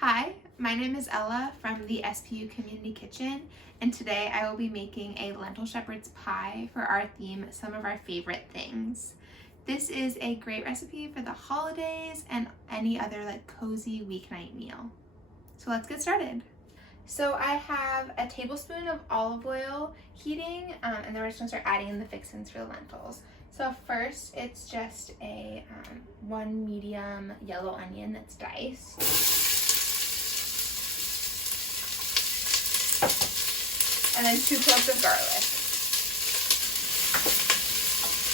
Hi, my name is Ella from the SPU Community Kitchen, and today I will be making a lentil shepherd's pie for our theme, Some of Our Favorite Things. This is a great recipe for the holidays and any other cozy weeknight meal. So let's get started. So I have a tablespoon of olive oil heating, and then we're just gonna start adding in the fixins for the lentils. So first, it's just a 1 medium yellow onion that's diced. And then 2 cloves of garlic.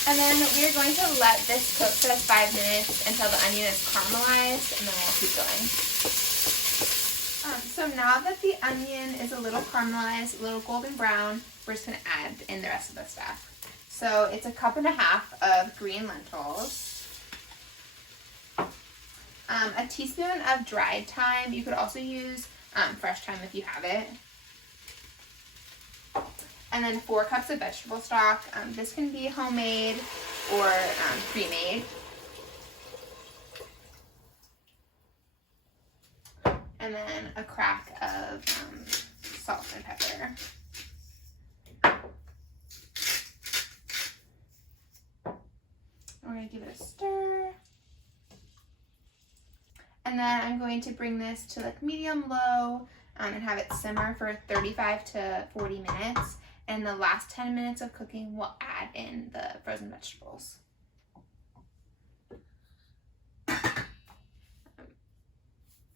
And then we're going to let this cook for 5 minutes until the onion is caramelized, and then we'll keep going. So now that the onion is a little caramelized, a little golden brown, we're just going to add in the rest of the stuff. So it's 1.5 cups of green lentils, a teaspoon of dried thyme. You could also use fresh thyme if you have it. And then 4 cups of vegetable stock. This can be homemade or pre-made. And then a crack of salt and pepper. We're going to give it a stir. And then I'm going to bring this to medium-low and have it simmer for 35 to 40 minutes. And the last 10 minutes of cooking, we'll add in the frozen vegetables.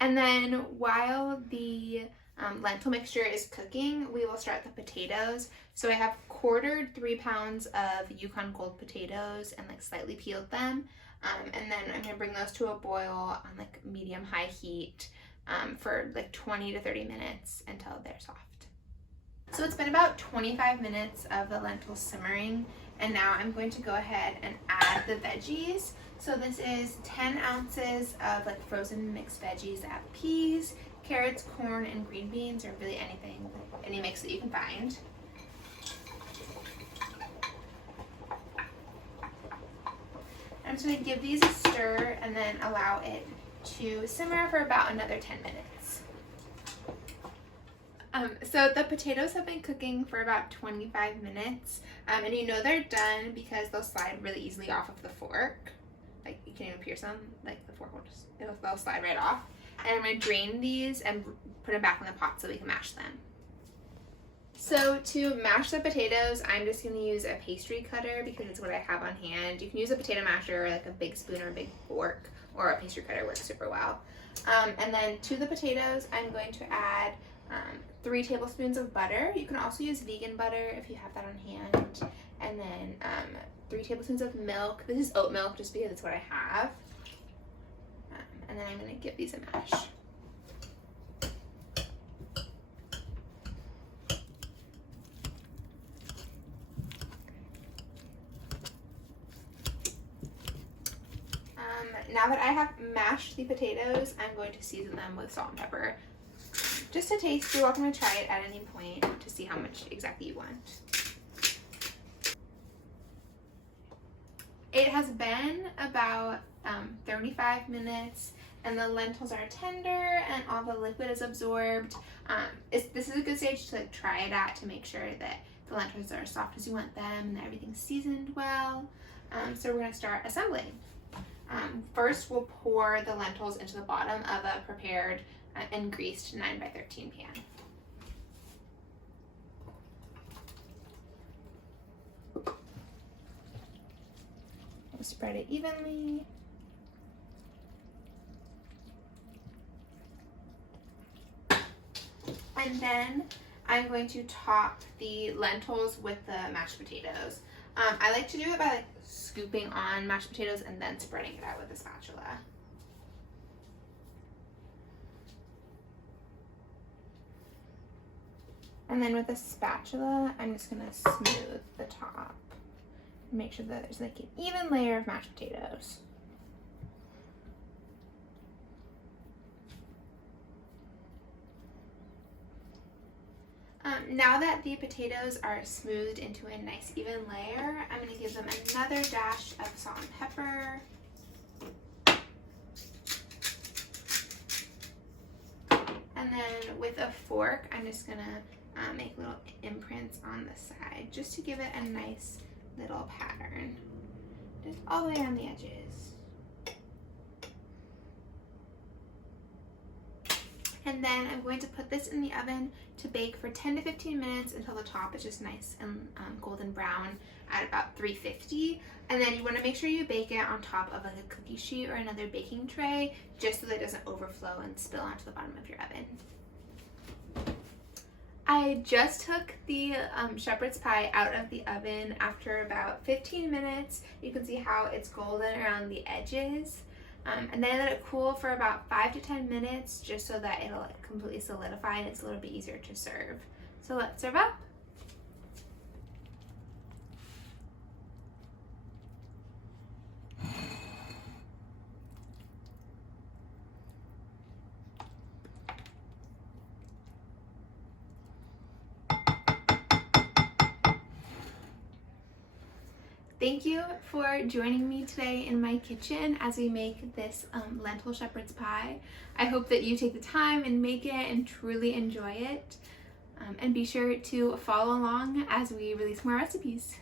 And then while the lentil mixture is cooking, we will start the potatoes. So I have quartered 3 pounds of Yukon Gold potatoes and slightly peeled them. And then I'm gonna bring those to a boil on medium-high heat for 20 to 30 minutes until they're soft. So it's been about 25 minutes of the lentils simmering, and now I'm going to go ahead and add the veggies. So this is 10 ounces of frozen mixed veggies. I have peas, carrots, corn, and green beans, or really anything, any mix that you can find. I'm just going to give these a stir and then allow it to simmer for about another 10 minutes. So the potatoes have been cooking for about 25 minutes, and you know they're done because they'll slide really easily off of the fork. You can even pierce them, the fork will they'll slide right off. And I'm going to drain these and put them back in the pot so we can mash them. So to mash the potatoes, I'm just going to use a pastry cutter because it's what I have on hand. You can use a potato masher, or a big spoon or a big fork, or a pastry cutter works super well. And then to the potatoes, I'm going to add 3 tablespoons of butter. You can also use vegan butter if you have that on hand. And then 3 tablespoons of milk. This is oat milk just because it's what I have. And then I'm going to give these a mash. Now that I have mashed the potatoes, I'm going to season them with salt and pepper. Just to taste, you're welcome to try it at any point to see how much exactly you want. It has been about 35 minutes, and the lentils are tender and all the liquid is absorbed. This is a good stage to try it at to make sure that the lentils are as soft as you want them and that everything's seasoned well. So we're going to start assembling. First, we'll pour the lentils into the bottom of a prepared and greased 9x13 pan. We'll spread it evenly. And then I'm going to top the lentils with the mashed potatoes. I like to do it by scooping on mashed potatoes and then spreading it out with a spatula. And then with a spatula, I'm just going to smooth the top. Make sure that there's an even layer of mashed potatoes. Now that the potatoes are smoothed into a nice even layer, I'm going to give them another dash of salt and pepper. with a fork, I'm just gonna make little imprints on the side just to give it a nice little pattern, just all the way around the edges. And then I'm going to put this in the oven to bake for 10 to 15 minutes until the top is just nice and golden brown at about 350. And then you want to make sure you bake it on top of like a cookie sheet or another baking tray, just so that it doesn't overflow and spill onto the bottom of your oven. I just took the shepherd's pie out of the oven after about 15 minutes. You can see how it's golden around the edges. And then I let it cool for about 5 to 10 minutes just so that it'll like completely solidify and it's a little bit easier to serve. So let's serve up. Thank you for joining me today in my kitchen as we make this lentil shepherd's pie. I hope that you take the time and make it and truly enjoy it. And be sure to follow along as we release more recipes.